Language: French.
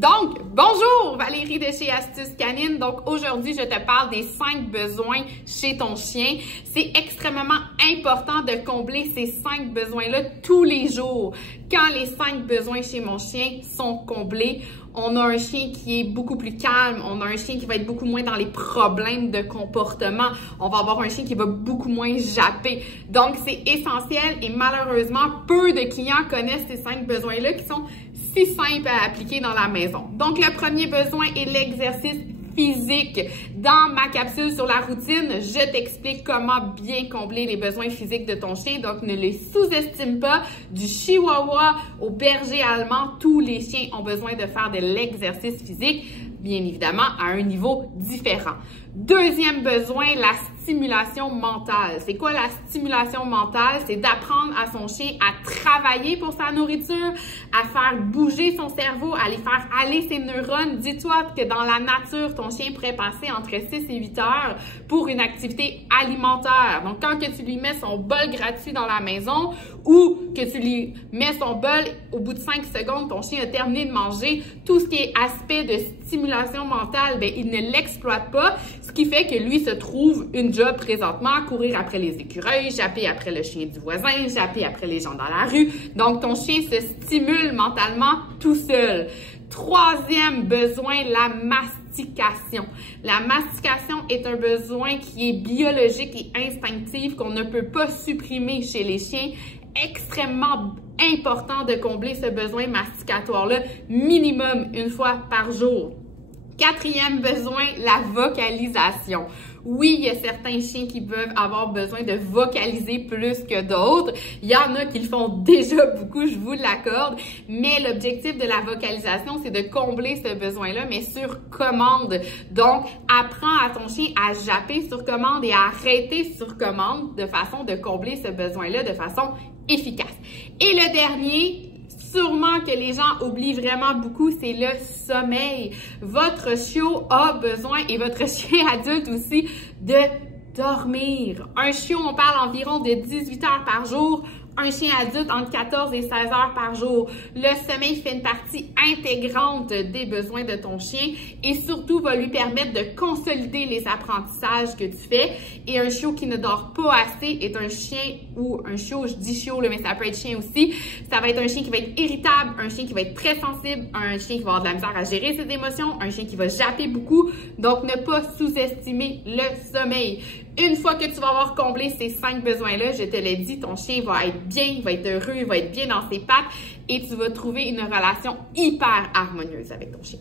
Donc, bonjour, Valérie de chez Astuces Canines. Donc, aujourd'hui, je te parle des 5 besoins chez ton chien. C'est extrêmement important de combler ces 5 besoins-là tous les jours. Quand les 5 besoins chez mon chien sont comblés, on a un chien qui est beaucoup plus calme, on a un chien qui va être beaucoup moins dans les problèmes de comportement, on va avoir un chien qui va beaucoup moins japper. Donc, c'est essentiel et malheureusement, peu de clients connaissent ces 5 besoins-là qui sont si simple à appliquer dans la maison. Donc, le premier besoin est l'exercice physique. Dans ma capsule sur la routine, je t'explique comment bien combler les besoins physiques de ton chien. Donc, ne les sous-estime pas. Du chihuahua au berger allemand, tous les chiens ont besoin de faire de l'exercice physique, bien évidemment, à un niveau différent. Deuxième besoin, la stimulation mentale. C'est quoi la stimulation mentale? C'est d'apprendre à son chien à travailler pour sa nourriture, à faire bouger son cerveau, à aller faire aller ses neurones. Dis-toi que dans la nature, ton chien pourrait passer entre 6 et 8 heures pour une activité alimentaire. Donc, quand que tu lui mets son bol gratuit dans la maison ou que tu lui mets son bol, au bout de 5 secondes, ton chien a terminé de manger, tout ce qui est aspect de stimulation mentale, bien, il ne l'exploite pas, ce qui fait que lui se trouve une job présentement à courir après les écureuils, japper après le chien du voisin, japper après les gens dans la rue. Donc, ton chien se stimule mentalement tout seul. Troisième besoin, la mastication. La mastication est un besoin qui est biologique et instinctif qu'on ne peut pas supprimer chez les chiens. Extrêmement important de combler ce besoin masticatoire-là minimum une fois par jour. Quatrième besoin, la vocalisation. Oui, il y a certains chiens qui peuvent avoir besoin de vocaliser plus que d'autres. Il y en a qui le font déjà beaucoup, je vous l'accorde. Mais l'objectif de la vocalisation, c'est de combler ce besoin-là, mais sur commande. Donc, apprends à ton chien à japper sur commande et à arrêter sur commande de façon de combler ce besoin-là de façon efficace. Et le dernier, sûrement que les gens oublient vraiment beaucoup, c'est le sommeil. Votre chiot a besoin, et votre chien adulte aussi, de dormir. Un chiot, on parle environ de 18 heures par jour. Un chien adulte entre 14 et 16 heures par jour. Le sommeil fait une partie intégrante des besoins de ton chien et surtout va lui permettre de consolider les apprentissages que tu fais. Et un chiot qui ne dort pas assez est un chien ou un chiot, je dis chiot, mais ça peut être chien aussi. Ça va être un chien qui va être irritable, un chien qui va être très sensible, un chien qui va avoir de la misère à gérer ses émotions, un chien qui va japper beaucoup. Donc, ne pas sous-estimer le sommeil. Une fois que tu vas avoir comblé ces 5 besoins-là, je te l'ai dit, ton chien va être bien, il va être heureux, il va être bien dans ses pattes et tu vas trouver une relation hyper harmonieuse avec ton chien.